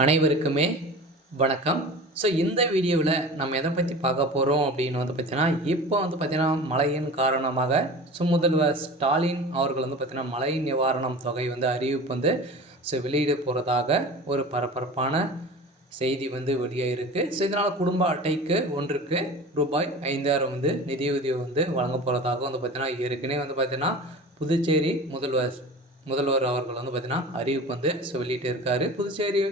அனைவருக்குமே வணக்கம். ஸோ இந்த வீடியோவில் நம்ம எதை பற்றி பார்க்க போகிறோம் அப்படின்னு பார்த்தீங்கன்னா, இப்போ பார்த்தீங்கன்னா மழையின் காரணமாக முதல்வர் ஸ்டாலின் அவர்கள் பார்த்தீங்கன்னா மழை நிவாரணம் தொகை அறிவிப்பு வெளியிட போகிறதாக ஒரு பரபரப்பான செய்தி வெளியாகிருக்கு. ஸோ இதனால் குடும்ப அட்டைக்கு ஒன்றுக்கு ரூபாய் 5000 நிதியுதவி வழங்க போகிறதாக பார்த்தீங்கன்னா ஏற்கனவே பார்த்தீங்கன்னா புதுச்சேரி முதல்வர் அவர்கள் பார்த்தீங்கன்னா அறிவிப்பு வெளியிட்டு இருக்காரு. புதுச்சேரி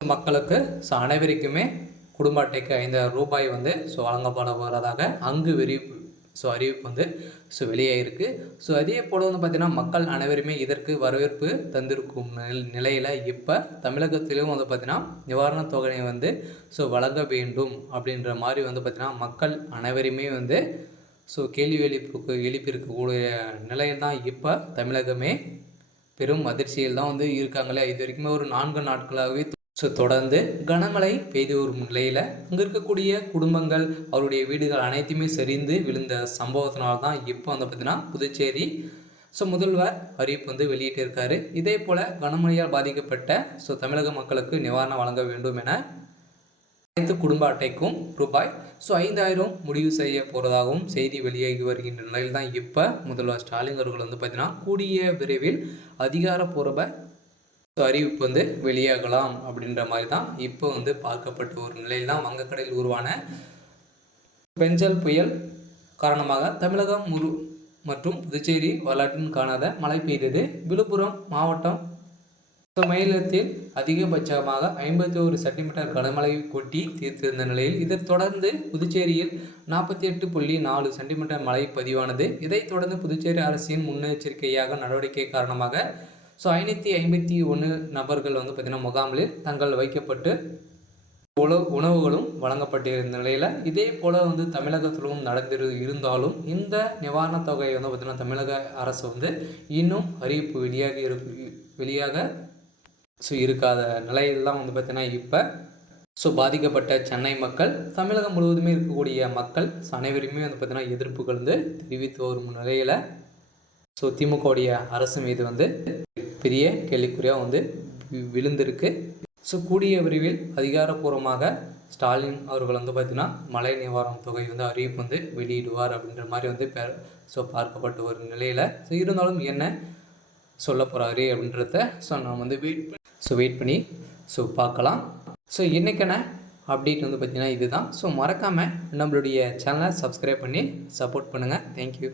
மக்களுக்கு அனைவருக்குமே குடும்ப அட்டைக்கு 5000 ரூபாய் வழங்கப்பட போகிறதாக அங்கு அறிவிப்பு வெளியாகிருக்கு. அதே போல் பார்த்தீங்கன்னா மக்கள் அனைவருமே இதற்கு வரவேற்பு தந்திருக்கும் நிலையில் இப்போ தமிழகத்திலும் பார்த்தீங்கன்னா நிவாரணத் தொகையை வழங்க வேண்டும் அப்படின்ற மாதிரி பார்த்தீங்கன்னா மக்கள் அனைவருமே கேள்வி எழுப்பியிருக்கக்கூடிய நிலையில் தான் இப்போ தமிழகமே பெரும் அதிர்ச்சியில் தான் இருக்காங்களே. இது வரைக்குமே ஒரு 4 நாட்களாகவே தொடர்ந்து கனமழை பெய்து வரும் நிலையில் அங்கே இருக்கக்கூடிய குடும்பங்கள் அவருடைய வீடுகள் அனைத்துமே சரிந்து விழுந்த சம்பவத்தினால்தான் இப்போ பார்த்தீங்கன்னா புதுச்சேரி முதல்வர் அறிவிப்பு வெளியிட்டு இருக்காரு. இதே போல் கனமழையால் பாதிக்கப்பட்ட தமிழக மக்களுக்கு நிவாரணம் வழங்க வேண்டும் என அனைத்து குடும்ப அட்டைக்கும் ரூபாய் 5000 முடிவு செய்ய போகிறதாகவும் செய்தி வெளியாகி வருகின்ற நிலையில் தான் இப்போ முதல்வர் ஸ்டாலின் அவர்கள் பார்த்தீங்கன்னா கூடிய விரைவில் அதிகாரப்பூர்வ அறிவிப்பு வெளியாகலாம் அப்படின்ற மாதிரி தான் இப்போ பார்க்கப்பட்ட ஒரு நிலையில் தான் வங்கக்கடலில் உருவான பெஞ்சல் புயல் காரணமாக தமிழகம் மற்றும் புதுச்சேரி வரலாற்றின் காணாத மழை பெய்தது. விழுப்புரம் மாவட்டம் மாநிலத்தில் அதிகபட்சமாக 51 சென்டிமீட்டர் கனமழை கொட்டி தீர்த்திருந்த நிலையில் இதைத் தொடர்ந்து புதுச்சேரியில் 48.4 சென்டிமீட்டர் மழை பதிவானது. இதைத் தொடர்ந்து புதுச்சேரி அரசின் முன்னெச்சரிக்கையாக நடவடிக்கை காரணமாக 551 நபர்கள் பார்த்தீங்கன்னா முகாமில் தங்கள் வைக்கப்பட்டு உணவுகளும் வழங்கப்பட்டிருந்த நிலையில் இதே போல் தமிழகத்திலும் இருந்தாலும் இந்த நிவாரணத் தொகையை பார்த்தீங்கன்னா தமிழக அரசு இன்னும் அறிவிப்பு வெளியாக இருக்காத நிலையில் தான் பார்த்தீங்கன்னா இப்போ பாதிக்கப்பட்ட சென்னை மக்கள் தமிழகம் முழுவதுமே இருக்கக்கூடிய மக்கள் அனைவருமே பார்த்தீங்கன்னா எதிர்ப்புகள் தெரிவித்து வரும் நிலையில் திமுகவுடைய அரசு மீது பெரிய கேள்விக்குறியாக விழுந்திருக்கு. கூடிய விரைவில் அதிகாரப்பூர்வமாக ஸ்டாலின் அவர்கள் பார்த்தீங்கன்னா மழை நிவாரண தொகை அறிவிப்பு வெளியிடுவார் அப்படின்ற மாதிரி பார்க்கப்பட்டு வரும் நிலையில் இருந்தாலும் என்ன சொல்ல போகிறாரு அப்படின்றத நான் வெயிட் பண்ணி பார்க்கலாம். இன்றைக்கான அப்டேட் பார்த்தீங்கன்னா இதுதான். மறக்காமல் நம்மளுடைய சேனலை சப்ஸ்கிரைப் பண்ணி சப்போர்ட் பண்ணுங்கள். தேங்க்யூ.